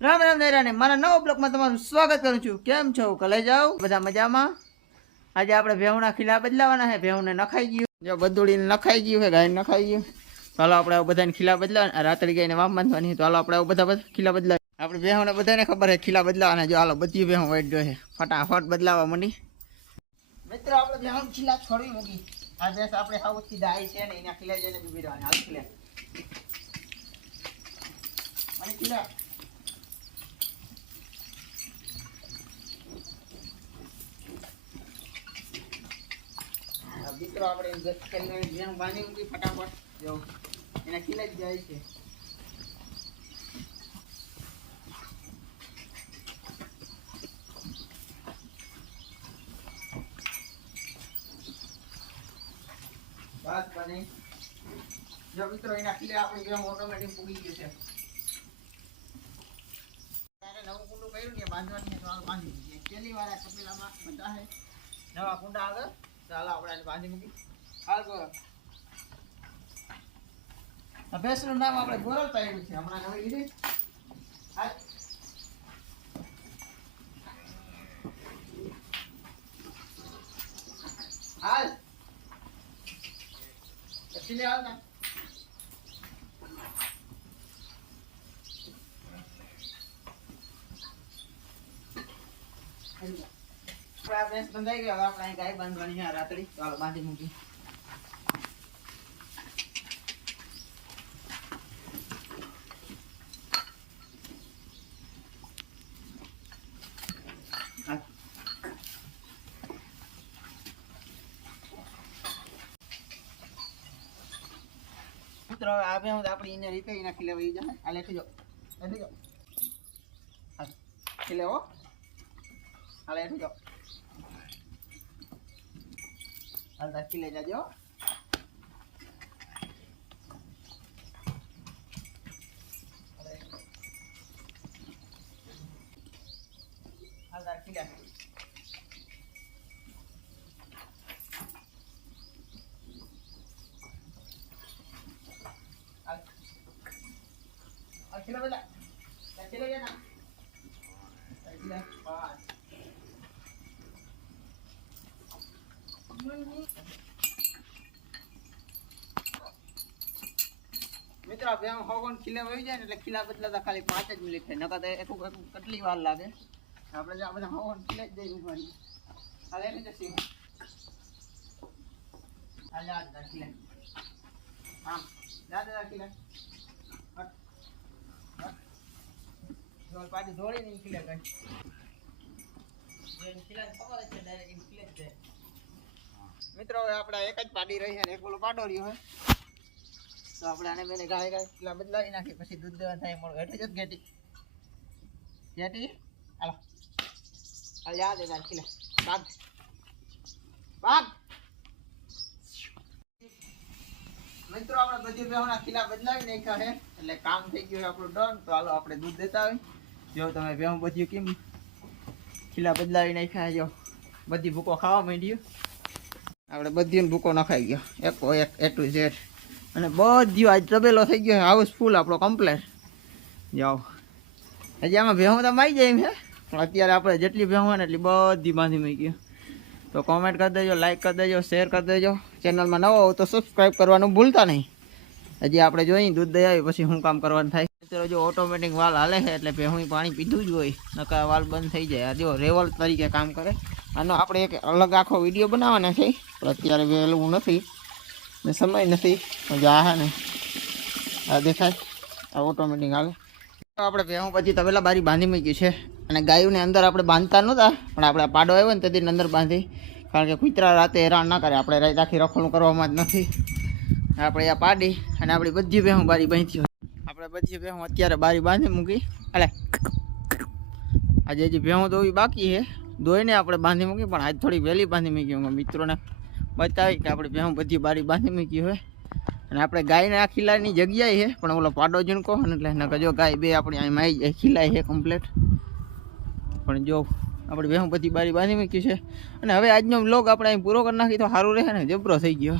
રામ રામ દૈરાને મારા નવા બ્લોકમાં તમારું સ્વાગત કરું છું. કેમ છો? કલે જાઓ? બધા મજામાં? આજે આપણે ભેહુના ખીલા બદલાવાના છે ભેહુને નખાઈ ગયું. જો બધુડીને નખાઈ ગયું છે ગાય નખાઈ ગયું. ચાલો આપણે બધાને ખીલા બદલાવાના. રાત્રે ગાયને વામ બાંધવાની તો હાલો આપણે બધા ખીલા બદલાવી આપણે ભેહુને બધાને ખબર છે ખીલા બદલાવાના. જો હાલો બધી ભેહું વાઈટ જોઈએ ફટાફટ બદલાવા મંડી. મિત્રો, આપણે ભેહું ખીલા છોડવી મૂકી. આ ભેંસ આપણે સૌથી દાઈ છે ને, એના ખીલા જઈને ડૂબી રહેવાની. હાલ ખીલા. ખીલા. દીકરો આપણે જેમ બાંધી મૂકી ફટાફટ જો, એના ખીલે જ જાય છે. બસ બને. જો મિત્રો, એના ખીલે આપણી જેમ ઓટોમેટિક પૂગી ગયું છે. નવું કુંડું કર્યું ને, બાંધવાની તો બાંધી દીધી પહેલી વાર આ નવા કુંડા આગળ. ચાલો આપણે આને મૂકી હાલ ગોરલ ભેંસનું નામ આપણે ગોરલ પાડ્યું છે. હમણાં નવી લીધી. હાલ. હાલ. પછી હાલ ના આપણે આ આપણે અહીં બાંધવાની છે આ ચાલો બાંધી મૂકી. મિત્રો આ ભેંસ આપણી એને રીતે એના ખીલે વહી જાય આ લેખી જો. લેખી જો. હો. હાલ લેખી જો. હાલ તાર ખીલે જાજો હાલ તાર ખીલે હાલ હાલ ખીલે બધા તાર ખીલે જા ના તાર ખીલે પાંચ મિત્રો આ ભેં હોગન ખીલે વહી જાય ને એટલે ખીલા બદલાતા ખાલી પાંચ જ મિનિટ થાય. નકર તો એકું એકું કેટલી વાર લાગે? આપણે જો આ બધા હોગન ખીલે જ જઈ ઉભારી હાલે ને જશે હાલે આ બધા ખીલે. આમ જા દાદા ખીલે. હટ હટ. જો પાછી દોડી નહીં ખીલે કઈ. જેને ખીલા ખબર જ છે ડાયરેક્ટ ખીલે જ જાય મિત્રો, હવે આપણે એક જ પાડી રહી છે એક ઓલો પાડો રહ્યો હોય તો આપણે આને બેને ગાય ગાય એટલા બદલાવી નાખી, પછી દૂધ દેવા થાય મળો હેઠે જ ઘેટી ઘેટી હાલો. હાલ યાદ દે તાર ખીલે. બાદ મિત્રો, આપણે બધી બેહોના ખીલા બદલાવી નાખ્યા છે. એટલે કામ થઈ ગયું આપણું ડન. તો હાલો, આપણે દૂધ દેતા હોય જો, તમે બેહું બધી કેમ ખીલા બદલાવી નાખ્યા જો. બધી ભૂકો ખાવા માંડ્યું. આપણે બધી ભૂકો નખાઈ ગયો. એક એક, એ ટુ ઝેડ. અને બધી આજ તબેલો થઈ ગયો હાઉસફુલ આપણો કમ્પ્લેટ. જાઓ. હજી આમાં ભેહું તો મારી જાય એમ છે પણ અત્યારે આપણે જેટલી ભેહું ને એટલી બધી બાંધી મૂકી તો કોમેન્ટ કરી દેજો લાઇક કરી દેજો શેર કરી દેજો. ચેનલમાં નવો હોવ તો સબસ્ક્રાઈબ કરવાનું ભૂલતા નહીં. હજી આપણે જોઈએ દૂધ દઈ આવી પછી શું કામ કરવાનું થાય. અત્યારે જો ઓટોમેટિક વાલ હાલે છે, એટલે ભેહું પાણી પીધું જ હોય. નકા વાલ બંધ થઈ જાય. આ જો રેવલ તરીકે કામ કરે. આનો આપણે એક અલગ આખો વીડિયો બનાવવાનો છે. પણ અત્યારે વહેલું નથી ને સમય નથી. મજા આ ને, આ દેખાય. આ ઓટોમેટિક હાલે. આપણે ભેહું પછી તબેલા બારી બાંધી મૂકી છે. અને ગાયોને અંદર આપણે બાંધતા નહોતા, પણ આપણે પાડો આવ્યો ને તેથી અંદર બાંધી. કારણ કે કૂતરા રાતે હેરાન ના કરે. આપણે રાત આખી રખોલું કરવામાં જ નથી. આપણે આ પાડી અને આપણી બધી ભેહું બારી બાંધી આપણે બધી ભેહું અત્યારે બારી બાંધી મૂકી. એટલે આજે હજી ભેહું તો બાકી છે. દોઈને આપણે બાંધી મૂકી, પણ આજ થોડી વહેલી બાંધી મૂકી હું મિત્રોને બતાવી કે આપણે ભેહું બધી બારી બાંધી મૂકી હોય. અને આપણે ગાયને આ ખીલાની જગ્યાએ છે, પણ ઓલો પાડો ઝીણકો ને એટલે નકર જો ગાય બે આપણી અહીં આવી જાય, ખીલાય છે કમ્પ્લેટ પણ જો આપણે ભેહું બધી બારી બાંધી મૂકી છે. અને હવે આજનો બ્લોગ આપણે અહીં પૂરો કરી નાખી, તો સારું રહે ને, જબરો થઈ ગયો.